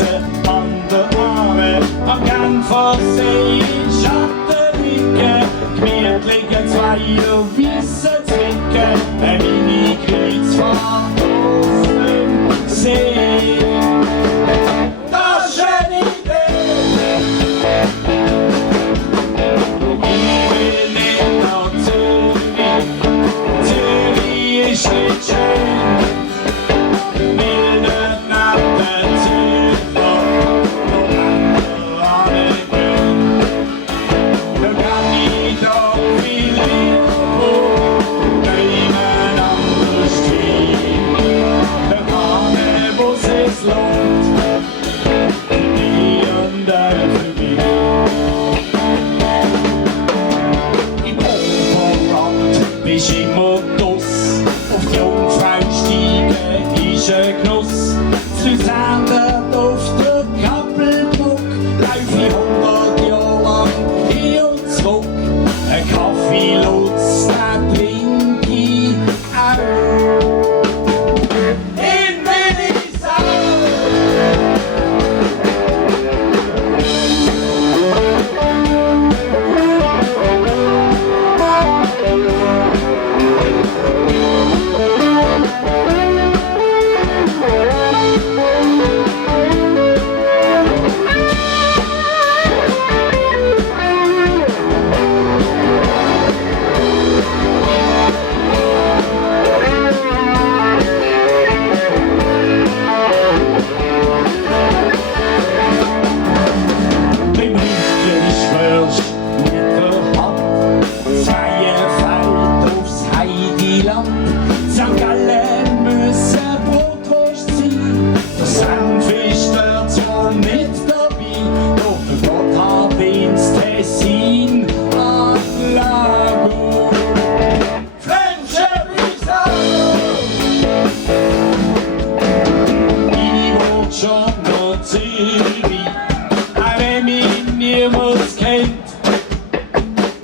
Füße an der Arme, am Genfer See in Schatten liegen, gemütliche Zweier weisse Zwicken, eine Mini-Kreuzfahrt auf dem See. Das ist eine Idee! Ich will nicht nach Zürich, Zürich ist nicht schön. Bist immer draus, auf die Jungfrau steigen ist ein Genuss. Zu Luzern auf der Kappelburg lauf ich 100 Jahre lang hin und zurück. Ein Kaffee Lutz, den trink ich auch. In Willisau! St. Gallen müssen Brotwurst sein, der Senf ist dort zwar nicht dabei, doch der Gotthard ins Tessin an Lago. French Pizza! Ich wollt schon nach Zürich, auch wenn mich niemand kennt.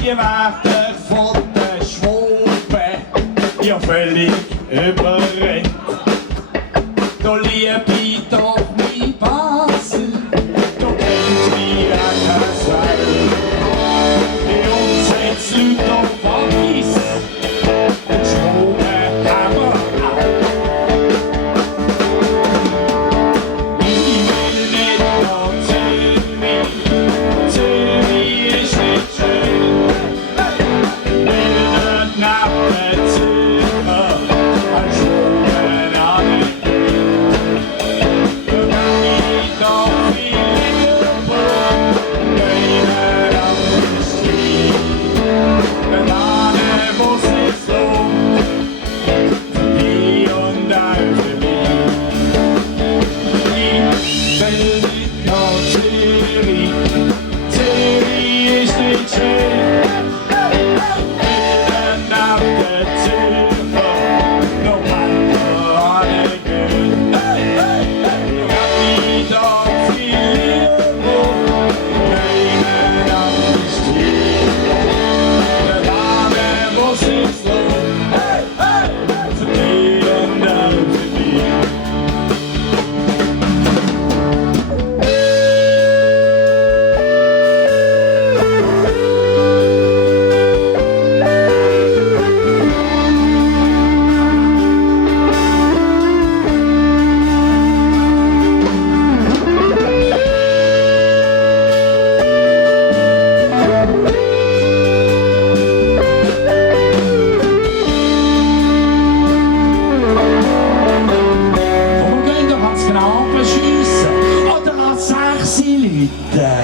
Ihr werdet von der Schwobe ja völlig überrennt. Da lieb ich doch mein Basel, da kennt mich auch kein Zweig. Bei uns hat's Leute auf Waggis und Schwobe haben wir auch. Ich will nicht nach Zürich, Zürich ist nicht schön. Ich will nicht nach Zürich. Leute.